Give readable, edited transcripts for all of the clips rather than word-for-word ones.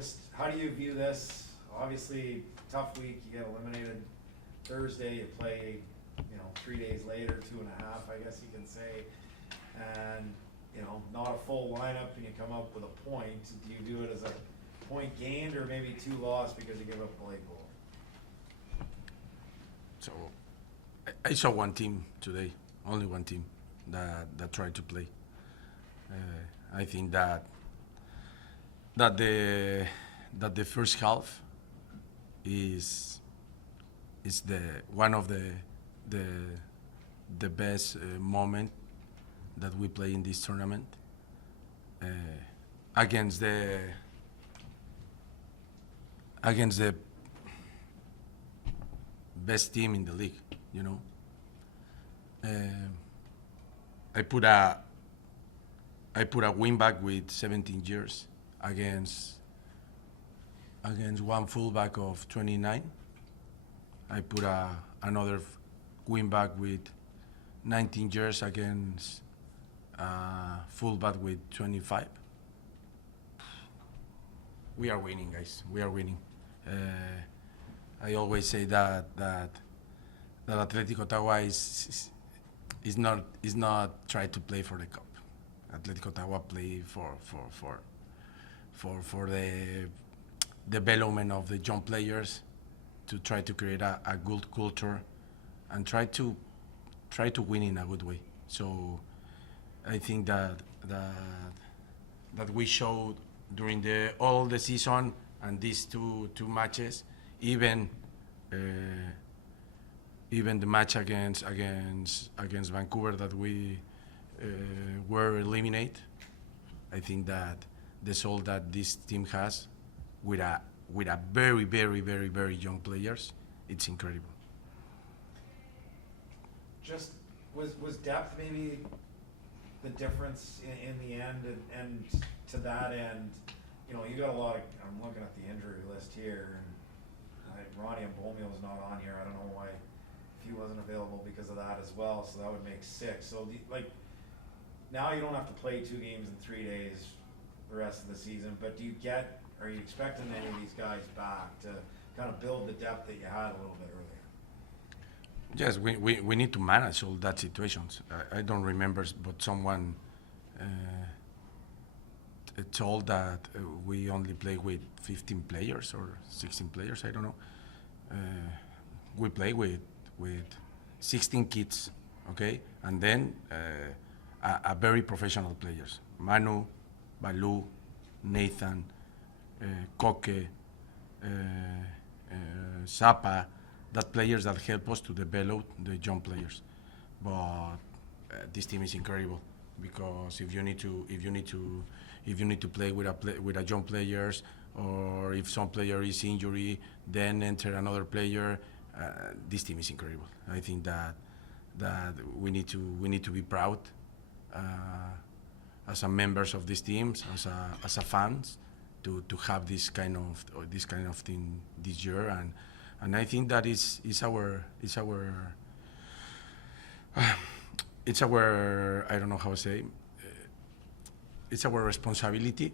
just how do you view this? Obviously, tough week, you get eliminated Thursday, you play, 3 days later, 2.5, I guess you can say. And, not a full lineup and you come up with a point. Do you do it as a point gained or maybe 2 lost because you give up a late goal? So I saw one team today, only one team that tried to play. I think that the first half is the one of the best moment that we play in this tournament against the best team in the league. I put a wing back with 17 years against one fullback of 29. I put another wing back with 19 years against fullback with 25. We are winning, guys. We are winning. I always say that Atlético Ottawa is not trying to play for the cup. Atlético Ottawa play for the development of the young players, to try to create a good culture and try to win in a good way. So I think that we showed during all the season and these two matches, even the match against Vancouver that we were eliminated. I think that the soul that this team has with a very, very, very, very young players, it's incredible. Just was depth maybe the difference in the end, and to that end, you got a lot of. I'm looking at the injury list here, and Ronnie Mbomio's not on here. I don't know why if he wasn't available because of that as well. So that would make 6. So now you don't have to play 2 games in 3 days the rest of the season. But are you expecting any of these guys back to kind of build the depth that you had a little bit earlier? Yes, we need to manage all that situations. I don't remember, but someone told that we only play with 15 players or 16 players, I don't know. We play with 16 kids, okay? And then a very professional players. Manu, Balu, Nathan, Koke, Sapa, that players that help us to develop the young players. But this team is incredible, because if you need to play with a young players, or if some player is injury, then enter another player. This team is incredible. I think that we need to be proud as a members of these teams, as a fans, to have this kind of thing this year, and I think that it's our I don't know how to say. It's our responsibility,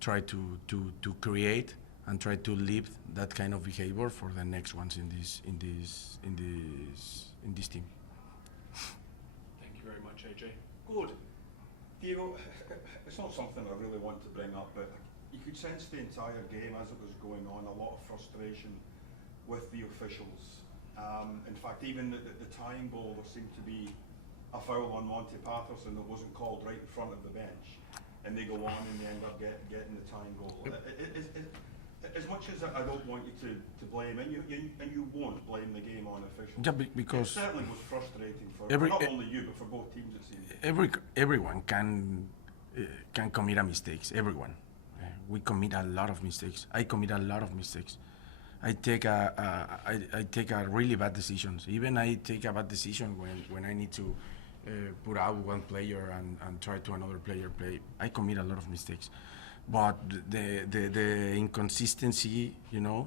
try to create and try to live that kind of behavior for the next ones in this team. Thank you very much, AJ. Good. Diego, it's not something I really want to bring up, but you could sense the entire game as it was going on, a lot of frustration with the officials. In fact, even at the tying goal, there seemed to be a foul on Monty Patterson that wasn't called right in front of the bench, and they go on and they end up getting the tying goal. As much as I don't want you to blame, and you won't blame the game on officials, yeah, because it certainly was frustrating for not only you, but for both teams, it seems. Everyone can commit a mistakes. Everyone. We commit a lot of mistakes. I commit a lot of mistakes. I take a really bad decisions. Even I take a bad decision when I need to put out one player and try to another player play. I commit a lot of mistakes, but the inconsistency, the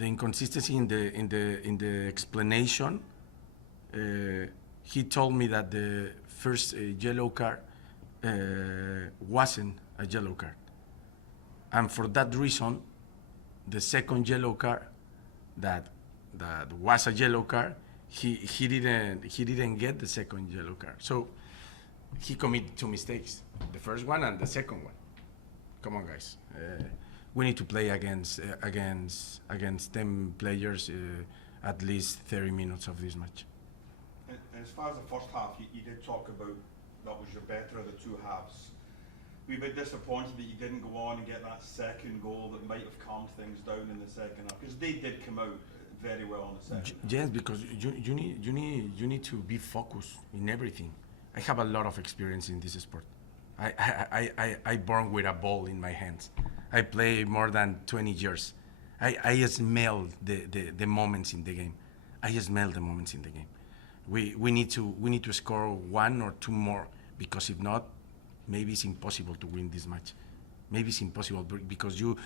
inconsistency in the explanation. He told me that the first yellow card wasn't a yellow card. And for that reason, the second yellow card that was a yellow card, he didn't get the second yellow card. So he committed two mistakes, the first one and the second one. Come on, guys. We need to play against 10 players at least 30 minutes of this match. And as far as the first half, you did talk about that was your better of the two halves. Were you a bit disappointed that you didn't go on and get that second goal that might have calmed things down in the second half? Because they did come out very well in the second half. Yes, because you need to be focused in everything. I have a lot of experience in this sport. I born with a ball in my hands. I play more than 20 years. I smell the moments in the game. I smell the moments in the game. We need to score one or two more, because if not, maybe it's impossible to win this match. Maybe it's impossible because you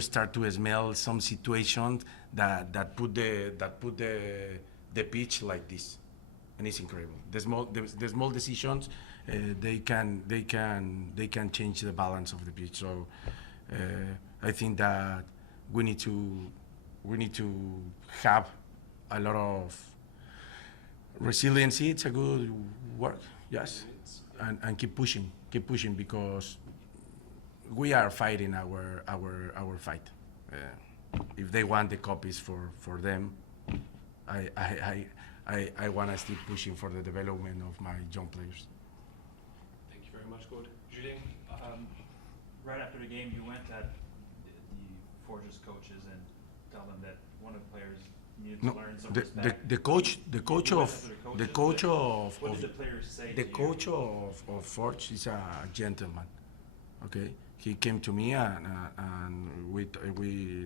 start to smell some situations that put the pitch like this, and it's incredible. The small decisions, they can change the balance of the pitch. So I think that we need to have a lot of resiliency. It's a good word, yes, and keep pushing because we are fighting our fight. If they want the copies for them, I want to keep pushing for the development of my young players. Thank you very much, good. Julien? Right after the game, you went at the Forges coaches and tell them that one of the players needed to learn some respect. The coach of What did the players say the to coach you? of Forge is a gentleman. Okay, he came to me and we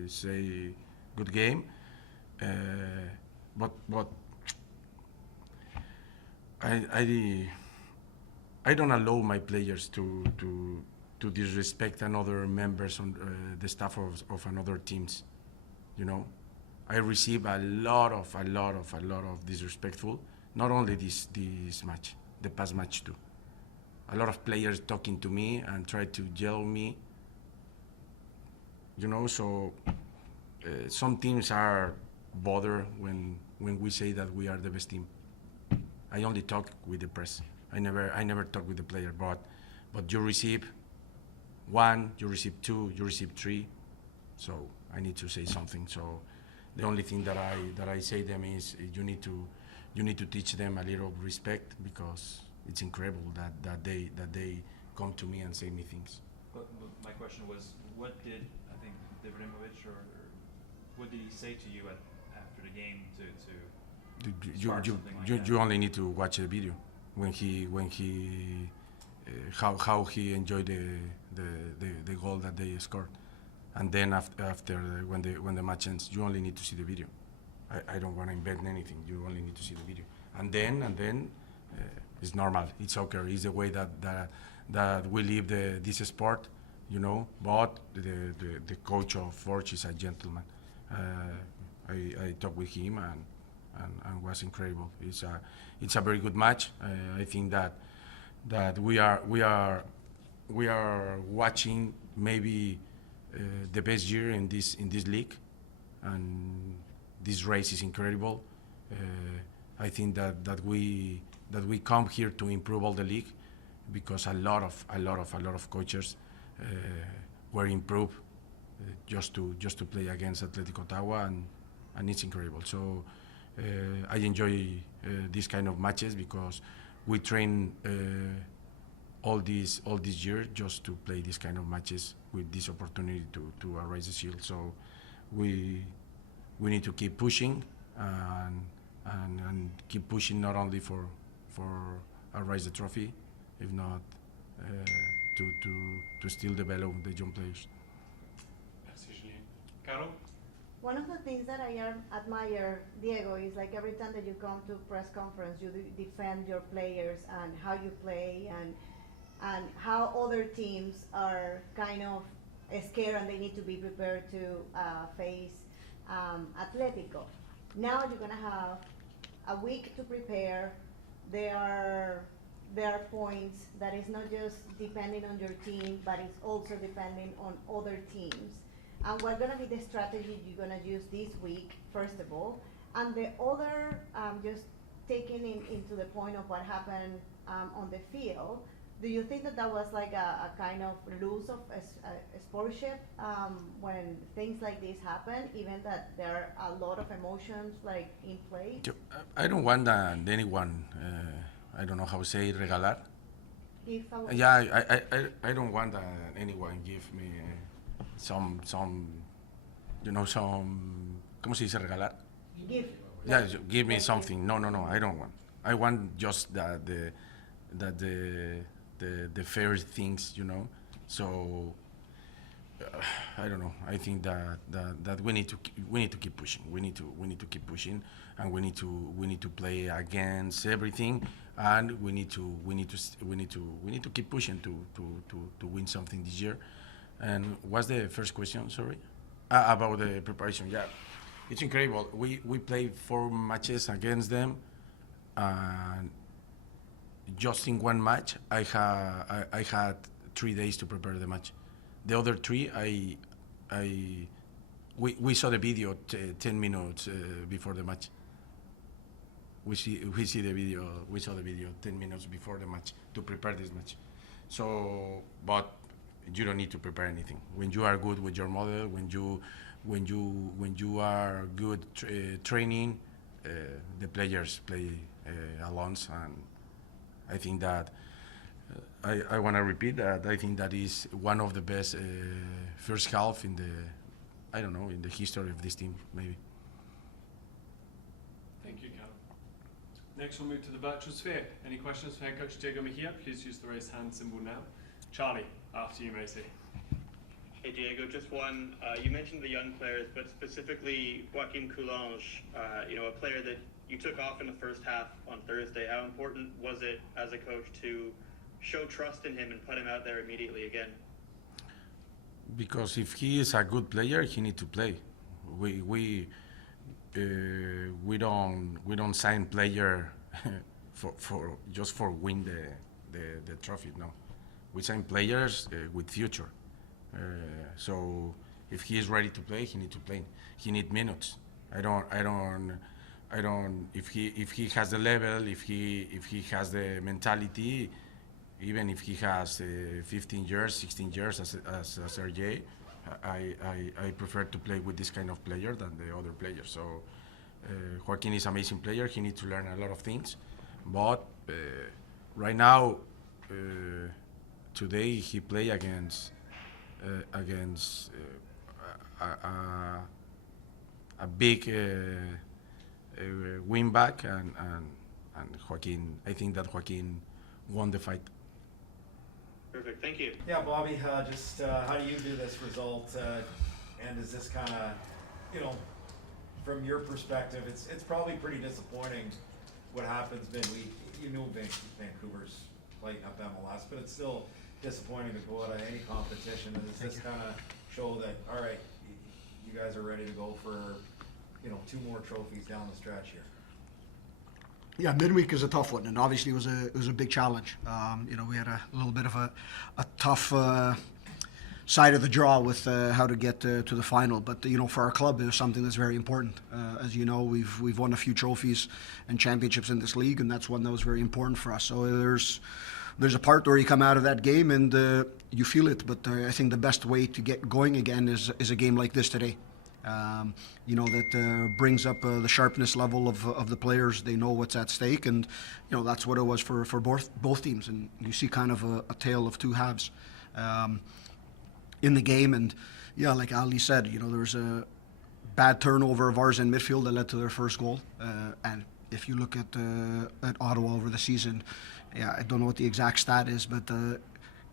say good game, but I don't allow my players to disrespect another members on the staff of another teams. You know, I receive a lot of disrespectful. Not only this match, the past match too. A lot of players talking to me and try to yell me. You know, so some teams are bothered when we say that we are the best team. I only talk with the press. I never talk with the player. But you receive one, you receive two, you receive three. So I need to say something. So the only thing that I say them is you need to teach them a little respect, because it's incredible that they come to me and say me things. But my question was, what did I think Ibrahimovic or what did he say to you after the game to spark something like that? You only need to watch the video when he how he enjoyed the goal that they scored, and then after when the match ends, you only need to see the video. I don't want to invent anything. You only need to see the video, and then it's normal. It's soccer. It's the way that we live this sport, you know. But the coach of Forge is a gentleman. I talked with him and was incredible. It's a very good match. I think that we are watching maybe the best year in this league, and this race is incredible. I think that we come here to improve all the league, because a lot of coaches were improved just to play against Atlético Ottawa, and it's incredible. So I enjoy these kind of matches, because we train all this year just to play these kind of matches with this opportunity to raise the shield. So we need to keep pushing and keep pushing, not only for raise the trophy, if not to still develop the young players. Merci, Julien. Caro? One of the things that I admire, Diego, is like every time that you come to press conference, you defend your players and how you play and how other teams are kind of scared and they need to be prepared to face Atlético. Now you're gonna have a week to prepare. They are there are points that is not just depending on your team, but it's also depending on other teams. And what gonna be the strategy you're gonna use this week, first of all? And the other, just taking into the point of what happened on the field, do you think that was like a kind of lose of a sportship when things like this happen, even that there are a lot of emotions like in play? I don't want anyone, I don't know how to say it, regalar. Give away? Yeah, I don't want anyone give me some, ¿cómo se dice regalar? Give. Yeah, give me something. No, I don't want. I want just the fair things, So I don't know. I think that we need to keep pushing. We need to keep pushing, and we need to play against everything, and we need to keep pushing to win something this year. And what's the first question? Sorry, about the preparation. Yeah. It's incredible. We played 4 matches against them, and just in one match, I had 3 days to prepare the match. The other 3, we saw the video 10 minutes before the match. We saw the video 10 minutes before the match to prepare this match. So, but you don't need to prepare anything. When you are good with your model, when you are good training, the players play alone, and I think that I want to repeat that I think that is one of the best first half in the history of this team, maybe. Thank you, Callum. Next we'll move to the virtual sphere. Any questions for head coach Diego Mejía? Please use the raise hand symbol now. Charlie, after you, Macy. Hey Diego, just one. You mentioned the young players, but specifically Joaquin Coulange, a player that you took off in the first half on Thursday. How important was it as a coach to show trust in him and put him out there immediately again? Because if he is a good player, he needs to play. We don't sign player for just for win the trophy. No, we sign players with future. So if he is ready to play, he needs to play. He needs minutes. I don't. If he has the level, if he has the mentality, even if he has 15 years, 16 years as RJ, I prefer to play with this kind of player than the other players. So Joaquin is an amazing player. He needs to learn a lot of things, but right now, today he play against a big win back, and Joaquin. I think that Joaquin won the fight. Perfect, thank you. Yeah, Bobby, just how do you view this result? And is this kind of, from your perspective, it's probably pretty disappointing what happens midweek. You knew Vancouver's lighting up MLS, but it's still disappointing to go out of any competition. And does this kind of show that, all right, you guys are ready to go for, 2 more trophies down the stretch here? Yeah, midweek is a tough one, and obviously it was a big challenge. We had a little bit of a tough side of the draw with how to get to the final, but for our club it was something that's very important. As you know, we've won a few trophies and championships in this league, and that's one that was very important for us. So there's a part where you come out of that game and you feel it, but I think the best way to get going again is a game like this today. That brings up the sharpness level of the players. They know what's at stake, and that's what it was for both teams. And you see kind of a tale of two halves in the game. And like Ali said, there was a bad turnover of ours in midfield that led to their first goal. And if you look at Ottawa over the season, I don't know what the exact stat is, but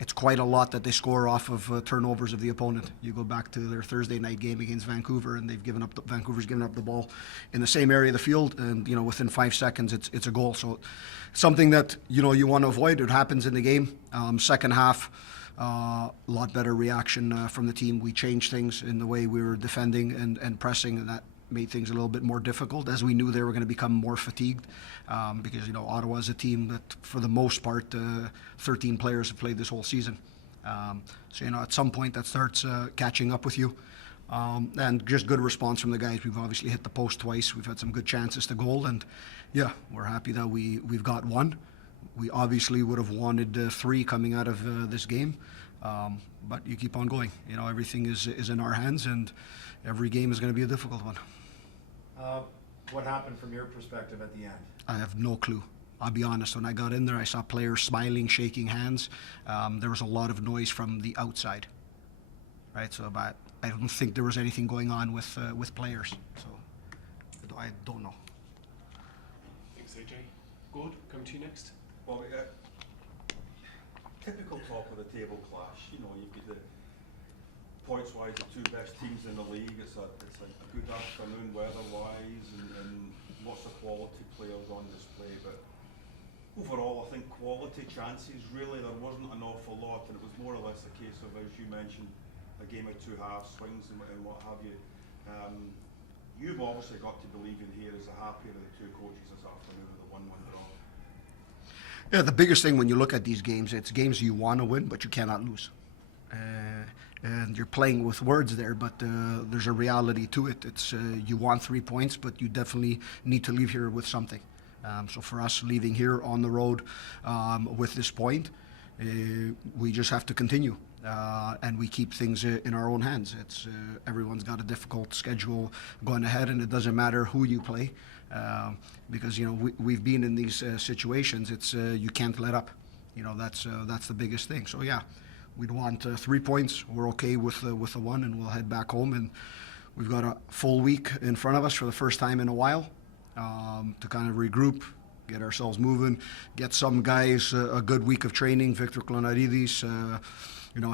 it's quite a lot that they score off of turnovers of the opponent. You go back to their Thursday night game against Vancouver, and Vancouver's given up the ball in the same area of the field, and within 5 seconds it's a goal. So something that you want to avoid. It happens in the game. Second half, a lot better reaction from the team. We changed things in the way we were defending and pressing, and that made things a little bit more difficult, as we knew they were going to become more fatigued, because Ottawa is a team that, for the most part, 13 players have played this whole season. So at some point that starts catching up with you. And just good response from the guys. We've obviously hit the post twice. We've had some good chances to goal, and yeah, we're happy that we've got one. We obviously would have wanted 3 coming out of this game, but you keep on going. Everything is in our hands, and every game is going to be a difficult one. What happened from your perspective at the end? I have no clue. I'll be honest, when I got in there, I saw players smiling, shaking hands. There was a lot of noise from the outside, right? So, but I don't think there was anything going on with players. So I don't know. Thanks, AJ. Gord, come to you next. Well, typical top of the table clash. You've got the points-wise the 2 best teams in the league. It's a good afternoon weather-wise, and lots of quality players on display. But overall, I think quality chances, really, there wasn't an awful lot, and it was more or less a case of, as you mentioned, a game of 2 half swings and what have you. You've obviously got to believe in here as the happier of the 2 coaches this afternoon with a 1-1 draw. Yeah, the biggest thing when you look at these games, it's games you want to win, but you cannot lose. And you're playing with words there, but there's a reality to it. It's you want 3 points, but you definitely need to leave here with something. So for us, leaving here on the road with this point, we just have to continue. And we keep things in our own hands. It's everyone's got a difficult schedule going ahead, and it doesn't matter who you play, because we've been in these situations. It's you can't let up. That's the biggest thing. So yeah, we'd want 3 points. We're okay with the 1, and we'll head back home. And we've got a full week in front of us for the first time in a while to kind of regroup, get ourselves moving, get some guys a good week of training. Victor Clonaridis.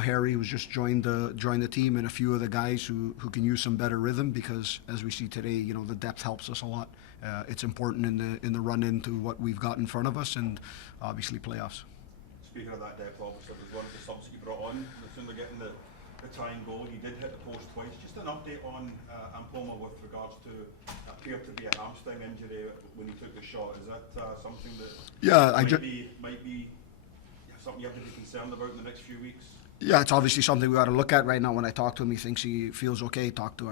Harry who's just joined the team, and a few of the guys who can use some better rhythm, because as we see today, the depth helps us a lot. It's important in the run into what we've got in front of us, and obviously playoffs. Speaking of that depth, obviously, it was one of the subs that you brought on as soon as they're getting the tying goal. You did hit the post twice. Just an update on Ampoma with regards to appeared to be a hamstring injury when he took the shot. Is that something that might be something you have to be concerned about in the next few weeks? Yeah, it's obviously something we got to look at right now. When I talk to him, he thinks he feels okay. Talk to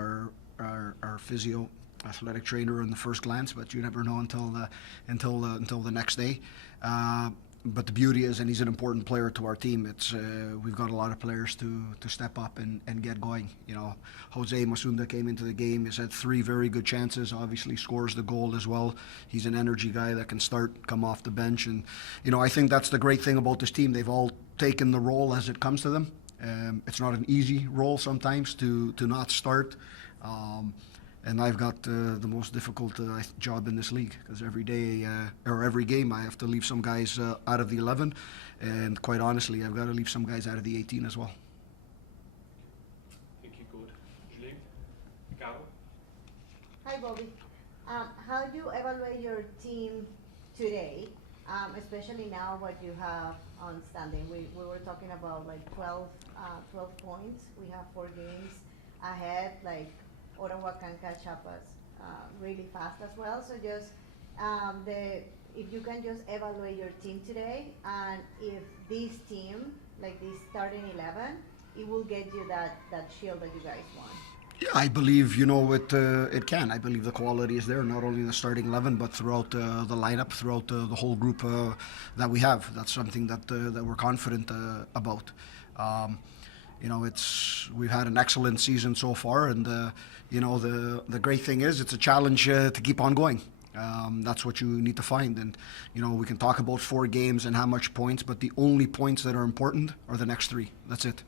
our physio, athletic trainer in the first glance, but you never know until the next day. But the beauty is, and he's an important player to our team, it's we've got a lot of players to step up and get going. Jose Masunda came into the game. He's had 3 very good chances, obviously scores the goal as well. He's an energy guy that can start, come off the bench. And, I think that's the great thing about this team. They've all taken the role as it comes to them. It's not an easy role sometimes to not start. And I've got the most difficult job in this league, because every day or every game I have to leave some guys out of the 11, and quite honestly, I've got to leave some guys out of the 18 as well. Thank you, good. Julien? Garo? Hi, Bobby. How do you evaluate your team today, especially now what you have on standing? We were talking about 12 points. We have 4 games ahead. Ottawa can catch up us really fast as well. So just if you can just evaluate your team today, and if this team, this starting 11, it will get you that shield that you guys want. Yeah, I believe it can. I believe the quality is there, not only in the starting 11, but throughout the lineup, throughout the whole group that we have. That's something that we're confident about. We've had an excellent season so far, and the great thing is it's a challenge to keep on going. That's what you need to find, and we can talk about 4 games and how much points, but the only points that are important are the next 3. That's it.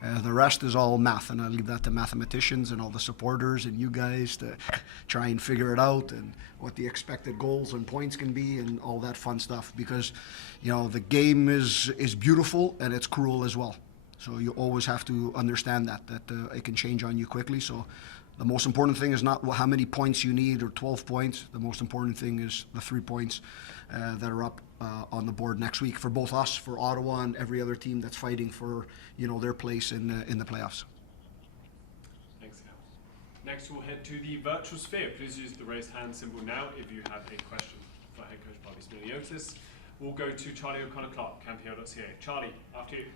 The rest is all math, and I leave that to mathematicians and all the supporters and you guys to try and figure it out, and what the expected goals and points can be and all that fun stuff, because the game is beautiful and it's cruel as well. So you always have to understand that it can change on you quickly. So the most important thing is not how many points you need or 12 points. The most important thing is the 3 points that are up on the board next week for both us, for Ottawa, and every other team that's fighting for their place in the playoffs. Thanks, Cal. Next, we'll head to the virtual sphere. Please use the raised hand symbol now if you have a question for head coach Bobby Smyrniotis. We'll go to Charlie O'Connor-Clark, camphill.ca. Charlie, after you.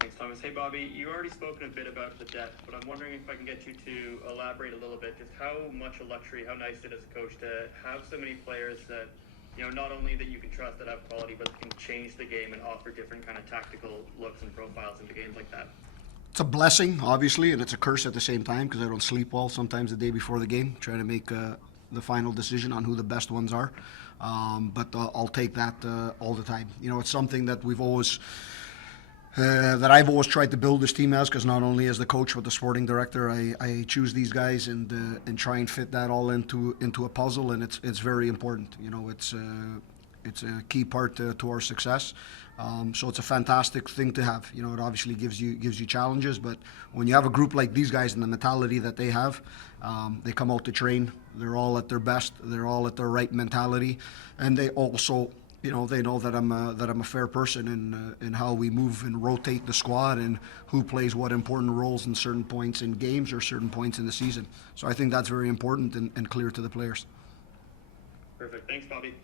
Thanks, Thomas. Hey, Bobby, you already spoken a bit about the depth, but I'm wondering if I can get you to elaborate a little bit, just how much a luxury, how nice it is as a coach to have so many players that, you know, not only that you can trust that have quality, but can change the game and offer different kind of tactical looks and profiles into games like that. It's a blessing, obviously, and it's a curse at the same time because I don't sleep well sometimes the day before the game, trying to make the final decision on who the best ones are. But I'll take that all the time. You know, it's something that we've always, that I've always tried to build this team as, because not only as the coach but the sporting director, I choose these guys and try and fit that all into a puzzle, and it's very important. You know, it's a key part to our success. So it's a fantastic thing to have. You know, it obviously gives you challenges, but when you have a group like these guys and the mentality that they have, they come out to train. They're all at their best. They're all at their right mentality, and they also, you know, they know that I'm a fair person in how we move and rotate the squad and who plays what important roles in certain points in games or certain points in the season. So I think that's very important and clear to the players. Perfect. Thanks, Bobby.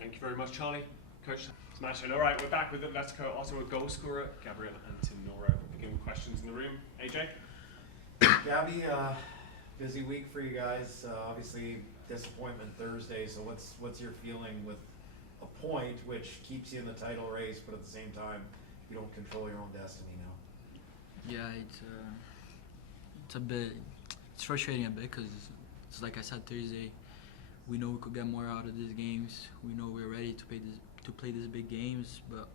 Thank you very much, Charlie. Coach, smashing. All right, we're back with Atletico Ottawa goal scorer Gabriel Antinoro. Begin with questions in the room. AJ? Gabby, busy week for you guys. Obviously, disappointment Thursday. So what's your feeling with a point which keeps you in the title race, but at the same time, you don't control your own destiny now? Yeah, it's a bit, it's frustrating a bit because it's like I said Thursday. We know we could get more out of these games. We know we're ready to play these big games, but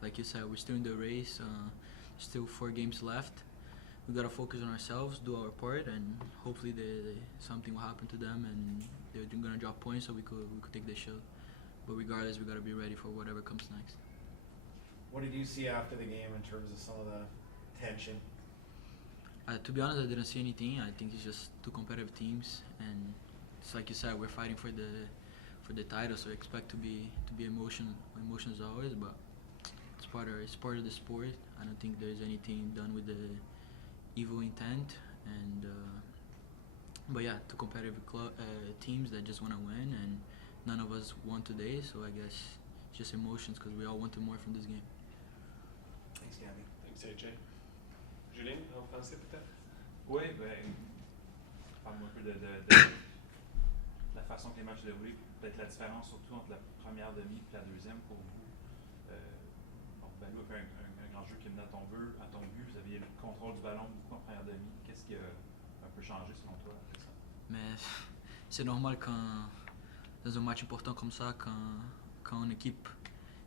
like you said, we're still in the race. Still 4 games left. We gotta focus on ourselves, do our part, and hopefully something will happen to them, and they're gonna drop points so we could take the shot. But regardless, we gotta be ready for whatever comes next. What did you see after the game in terms of some of the tension? To be honest, I didn't see anything. I think it's just 2 competitive teams, and it's like you said, we're fighting for the title, so expect to be emotions always, but it's part of the sport. I don't think there's anything done with the evil intent, and but yeah, 2 competitive teams that just want to win, and none of us won today, so I guess it's just emotions because we all wanted more from this game. Thanks, Gabby. Thanks, AJ. Julien, en français peut-être? Oui, ben, parle-moi un peu de la façon que les matchs se déroulent, peut-être la différence surtout entre la première demi et la deuxième pour vous. Balou a fait un grand jeu qui menait à ton but, vous aviez le contrôle du ballon beaucoup en première demi. Qu'est-ce qui a un peu changé selon toi après ça? Mais c'est normal quand dans un match important comme ça, quand une équipe,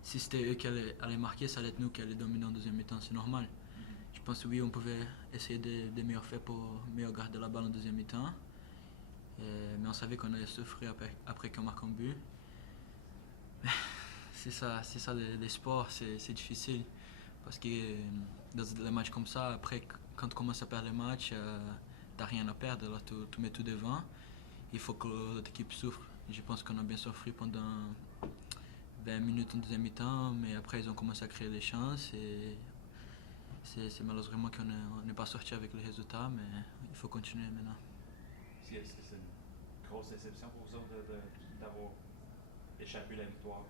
si c'était eux qui allaient marquer, ça allait être nous qui allaient dominer en deuxième mi-temps, c'est normal. Je pense que oui, on pouvait essayer de mieux faire pour mieux garder la balle en deuxième mi-temps, mais on savait qu'on allait souffrir après qu'on marque un but. C'est ça le sport, c'est difficile, parce que dans des matchs comme ça, après quand tu commences à perdre le match, t'as rien à perdre, alors tu mets tout devant, il faut que l'autre équipe souffre. Je pense qu'on a bien souffert pendant 20 minutes en deuxième mi-temps, mais après ils ont commencé à créer des chances et c'est malheureusement qu'on n'est pas sorti avec le résultat, mais il faut continuer maintenant. C'est une grosse déception pour vous autres d'avoir échappé la victoire?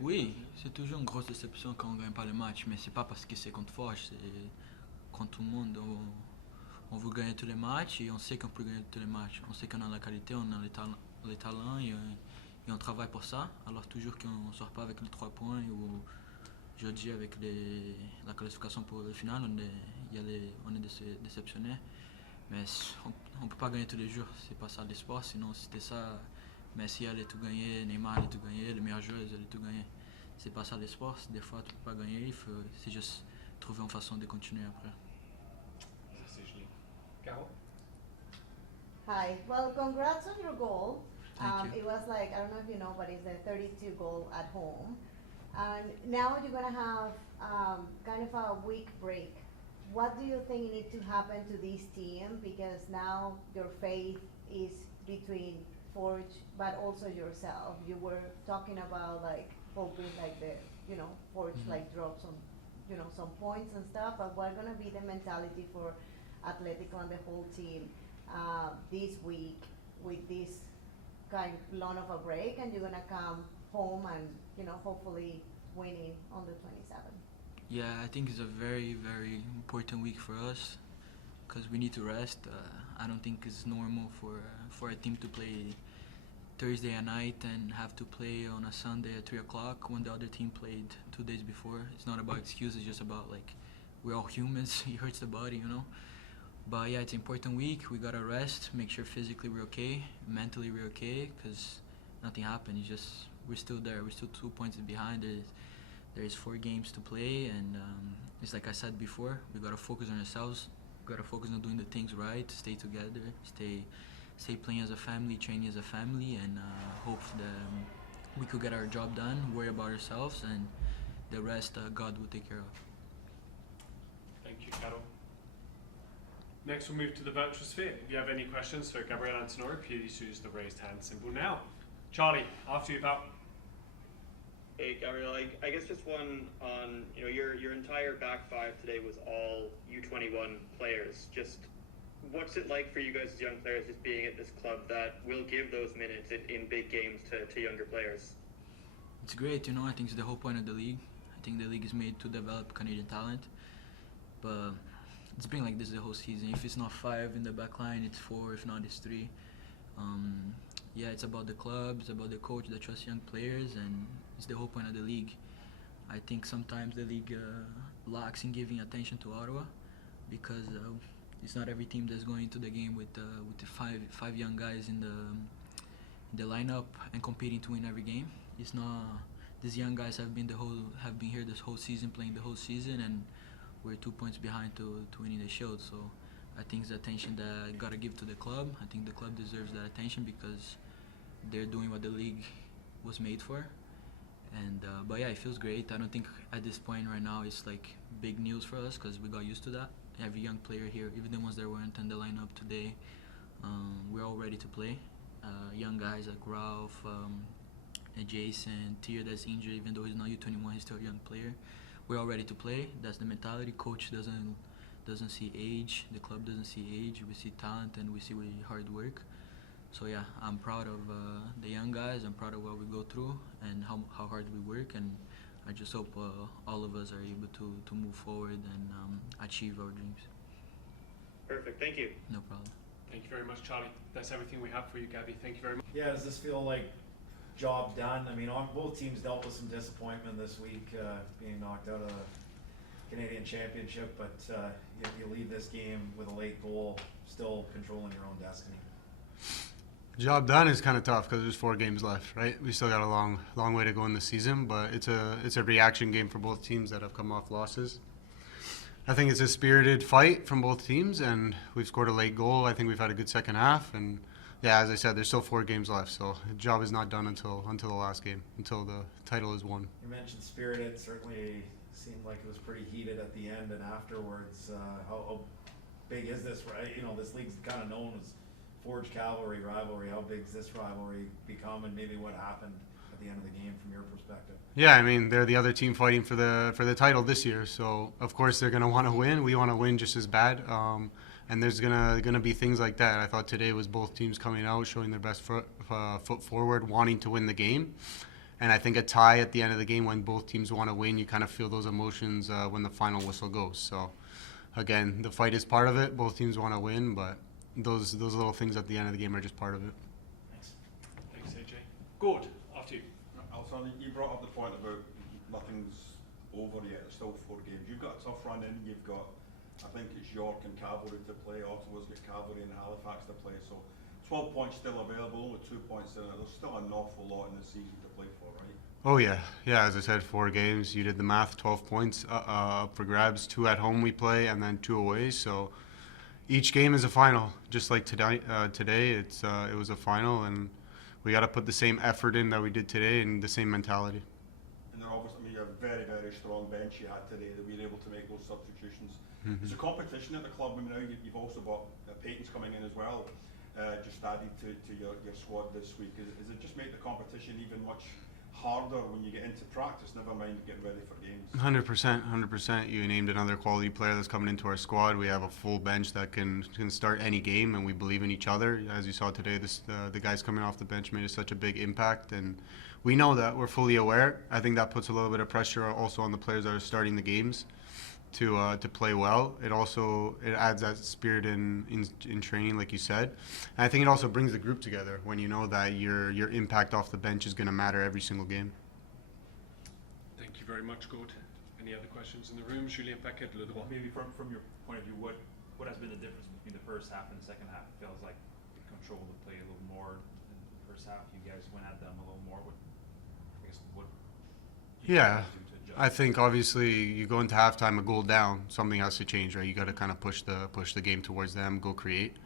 Oui, c'est toujours une grosse déception quand on ne gagne pas le match, mais c'est pas parce que c'est contre Forge, c'est contre tout le monde. On veut gagner tous les matchs et on sait qu'on peut gagner tous les matchs. On sait qu'on a la qualité, on a les talents et on travaille pour ça. Alors toujours qu'on ne sort pas avec les 3 points ou jeudi avec la qualification pour le final, on est déceptionné. Mais on ne peut pas gagner tous les jours, c'est pas ça l'espoir. Sinon c'était ça, Messi allait tout gagner, Neymar allait tout gagner, les meilleurs joueurs allaient tout gagner. C'est pas ça l'espoir, des fois tu ne peux pas gagner, c'est juste trouver une façon de continuer après. Merci, Julien. Caro? Hi. Well, congrats on your goal. Thank you. It was like, I don't know if you know, but it's the 32 goal at home. And now you're going to have kind of a week break. What do you think needs to happen to this team? Because now your faith is between Forge, but also yourself. You were talking about like hoping like Forge like drop some points and stuff, but what's going to be the mentality for Atlético and the whole team this week with this kind of long of a break, and you're gonna come home and hopefully winning on the 27th. Yeah, I think it's a very, very important week for us because we need to rest. I don't think it's normal for a team to play Thursday at night and have to play on a Sunday at 3 o'clock when the other team played 2 days before. It's not about excuses, it's just about we're all humans. It hurts the body, But yeah, it's an important week. We gotta rest, make sure physically we're okay, mentally we're okay, because nothing happened. It's just we're still there. We're still 2 points behind. There's 4 games to play, and it's like I said before. We gotta focus on ourselves. We gotta focus on doing the things right, stay together, stay playing as a family, training as a family, and hope that we could get our job done. Worry about ourselves, and the rest God will take care of. Thank you, Carol. Next, we'll move to the virtual sphere. If you have any questions for Gabriel Antinoro, please use the raised hand symbol now. Charlie, after you, pal. Hey, Gabriel, I guess just one on, your entire back five today was all U21 players. Just what's it like for you guys as young players just being at this club that will give those minutes in big games to younger players? It's great, I think it's the whole point of the league. I think the league is made to develop Canadian talent, but it's been like this the whole season. If it's not 5 in the back line, it's 4. If not, it's 3. Yeah, it's about the club, it's about the coach that trusts young players, and it's the whole point of the league. I think sometimes the league lacks in giving attention to Ottawa because it's not every team that's going into the game with the five young guys in the lineup and competing to win every game. It's not. These young guys have been here this whole season, playing the whole season, and we're 2 points behind to winning the Shield. So I think it's the attention that I gotta give to the club. I think the club deserves that attention because they're doing what the league was made for. And but yeah, it feels great. I don't think at this point right now it's big news for us because we got used to that. Every young player here, even the ones that weren't in the lineup today, we're all ready to play. Young guys like Ralph, and Jason, Tier that's injured, even though he's not U21, he's still a young player. We're all ready to play. That's the mentality. Coach doesn't see age. The club doesn't see age. We see talent and we see hard work. So yeah, I'm proud of the young guys. I'm proud of what we go through and how hard we work. And I just hope all of us are able to move forward and achieve our dreams. Perfect. Thank you. No problem. Thank you very much, Charlie. That's everything we have for you, Gabby. Thank you very much. Yeah, does this feel like job done? I mean, both teams dealt with some disappointment this week, being knocked out of the Canadian Championship, but you leave this game with a late goal, still controlling your own destiny. Job done is kind of tough because there's 4 games left, right? We still got a long way to go in the season, but it's a reaction game for both teams that have come off losses. I think it's a spirited fight from both teams, and we've scored a late goal. I think we've had a good second half, and yeah, as I said, there's still 4 games left, so the job is not done until the last game, until the title is won. You mentioned spirited. Certainly seemed like it was pretty heated at the end and afterwards. How big is this? Right, this league's kind of known as forged cavalry rivalry. How big does this rivalry become, and maybe what happened at the end of the game from your perspective? Yeah, I mean, they're the other team fighting for the title this year, so of course they're going to want to win. We want to win just as bad. And there's gonna be things like that. I thought today was both teams coming out, showing their best foot forward, wanting to win the game. And I think a tie at the end of the game, when both teams want to win, you kind of feel those emotions when the final whistle goes. So again, the fight is part of it. Both teams want to win, but those little things at the end of the game are just part of it. Thanks, AJ. Gord, after you. Alessandro, you brought up the point about nothing's over yet. There's still 4 games. You've got a tough run in. You've got, I think it's York and Cavalry to play. Ottawa's got Cavalry and Halifax to play. So 12 points still available, with 2 points in it. There's still an awful lot in the season to play for, right? Oh yeah. As I said, 4 games. You did the math. 12 points up for grabs. 2 at home we play, and then 2 away. So each game is a final. Just like today, it was a final, and we got to put the same effort in that we did today and the same mentality. And they're obviously a very, very strong bench you had today that we were able to make those substitutions. There's a competition at the club. I mean, now you've also got Peyton's coming in as well, just added to your squad this week. Does it just make the competition even much harder when you get into practice, never mind getting ready for games. 100%. You named another quality player that's coming into our squad. We have a full bench that can start any game, and we believe in each other. As you saw today, the guys coming off the bench made such a big impact, and we know that. We're fully aware. I think that puts a little bit of pressure also on the players that are starting the games to play well. It adds that spirit in training, like you said. And I think it also brings the group together when you know that your impact off the bench is going to matter every single game. Thank you very much, Gord. Any other questions in the room? Julien Paquet, le droit. Maybe from your point of view, what has been the difference between the first half and the second half? It feels like you controlled the play a little more in the first half. You guys went at them a little more. What Yeah. do to adjust? I think obviously you go into halftime a goal down, something has to change, right? You got to kind of push the game towards them, go create.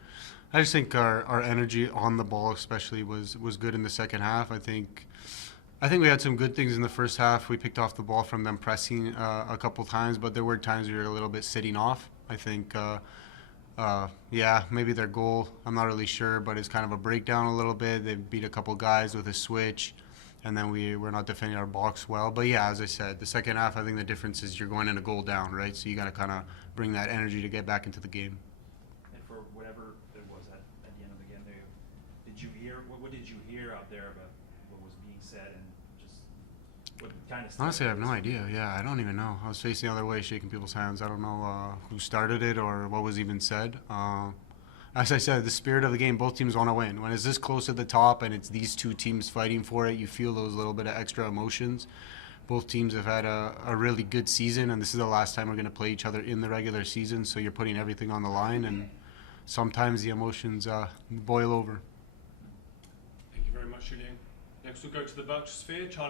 I just think our energy on the ball especially was good in the second half. I think we had some good things in the first half. We picked off the ball from them pressing a couple times, but there were times we were a little bit sitting off. I think maybe their goal, I'm not really sure, but it's kind of a breakdown a little bit. They beat a couple guys with a switch. And then we're not defending our box well. But yeah, as I said, the second half, I think the difference is you're going in a goal down, right? So you got to kind of bring that energy to get back into the game. And for whatever it was at the end of the game, did you hear what did you hear out there about what was being said and just what kind of stuff? Honestly, I have no idea. Yeah, I don't even know. I was facing the other way, shaking people's hands. I don't know who started it or what was even said. As I said, the spirit of the game, both teams want to win. When it's this close at the top and it's these two teams fighting for it, you feel those little bit of extra emotions. Both teams have had a really good season, and this is the last time we're going to play each other in the regular season, so you're putting everything on the line, and sometimes the emotions boil over. Thank you very much, Julien. Next we'll go to the virtual sphere. Charlie.